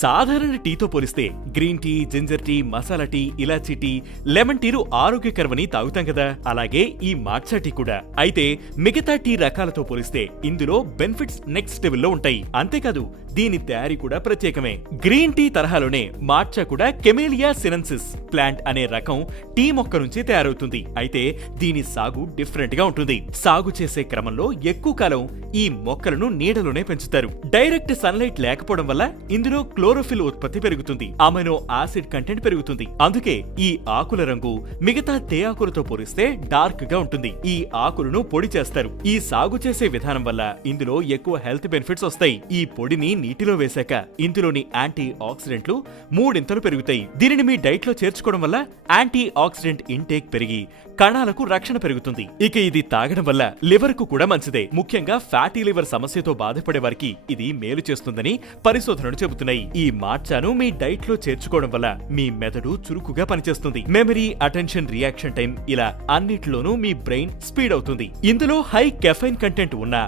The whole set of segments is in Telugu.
సాధారణ టీతో పోలిస్తే green tea, ginger tea, masala tea, elaichi tea, lemon టీలు ఆరోగ్యకరమని తాగుతాం కదా, అలాగే ఈ మాట్చా టీ కూడా. అయితే మిగతా టీ రకాలతో పోలిస్తే ఇందులో బెనిఫిట్స్ నెక్స్ట్ లెవెల్లో ఉంటాయి. అంతేకాదు దీని తయారీ కూడా ప్రత్యేకమే. గ్రీన్ టీ తరహాలోనే మాట్చా కూడా కెమేలియా సినెన్సిస్ ప్లాంట్ అనే రకం టీ మొక్క నుంచి తయారవుతుంది. అయితే దీని సాగు డిఫరెంట్ గా ఉంటుంది. సాగు చేసే క్రమంలో ఎక్కువ కాలం ఈ మొక్కలను నీడలోనే పెంచుతారు. డైరెక్ట్ సన్లైట్ లేకపోవడం వల్ల ఇందులో క్లోరోఫిల్ ఉత్పత్తి పెరుగుతుంది, అమైనో యాసిడ్ కంటెంట్ పెరుగుతుంది. అందుకే ఈ ఆకుల రంగు మిగతా తే ఆకులతో పోలిస్తే డార్క్ గా ఉంటుంది. ఈ ఆకులను పొడి చేస్తారు. ఈ సాగు చేసే విధానం వల్ల ఇందులో ఎక్కువ హెల్త్ బెనిఫిట్స్ వస్తాయి. ఈ పొడిని నీటిలో వేశాక ఇందులోని యాంటీ ఆక్సిడెంట్లు మూడింతలు పెరుగుతాయి. దీనిని మీ డైట్ లో చేర్చుకోవడం వల్ల యాంటీ ఆక్సిడెంట్ ఇంటేక్ పెరిగి కణాలకు రక్షణ పెరుగుతుంది. ఇక ఇది తాగడం వల్ల లివర్ కు కూడా మంచిదే. ముఖ్యంగా ఫ్యాటీ లివర్ సమస్యతో బాధపడే వారికి ఇది మేలు చేస్తుందని పరిశోధనలు చెబుతున్నాయి. ఈ మాట్చాను మీ డైట్ లో చేర్చుకోవడం వల్ల మీ మెదడు చురుకుగా పనిచేస్తుంది. మెమరీ, అటెన్షన్, రియాక్షన్ టైం ఇలా అన్నిటిలోనూ మీ బ్రెయిన్ స్పీడ్ అవుతుంది. ఇందులో హై కెఫైన్ కంటెంట్ ఉన్న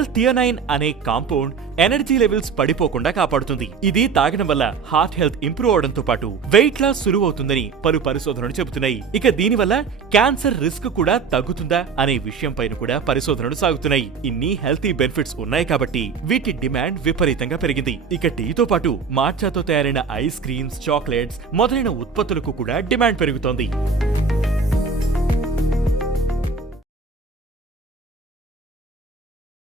L-థియోనైన్ అనే కాంపౌండ్ ఎనర్జీ లెవెల్స్ పడిపోకుండా కాపాడుతుంది. ఇది తాగడం వల్ల హార్ట్ హెల్త్ ఇంప్రూవ్ అవడంతో పాటు వెయిట్ లాస్ సులువవుతుందని పలు పరిశోధనలు చెబుతున్నాయి. ఇక దీనివల్ల క్యాన్సర్ రిస్క్ కూడా తగ్గుతుందా అనే విషయం పైన కూడా పరిశోధనలు సాగుతున్నాయి. ఇన్ని హెల్తీ బెనిఫిట్స్ ఉన్నాయి కాబట్టి వీటి డిమాండ్ విపరీతంగా పెరిగింది. ఇక టీతో పాటు మాట్చాతో తయారైన ఐస్ క్రీమ్స్, చాక్లెట్స్ మొదలైన ఉత్పత్తులకు కూడా డిమాండ్ పెరుగుతోంది.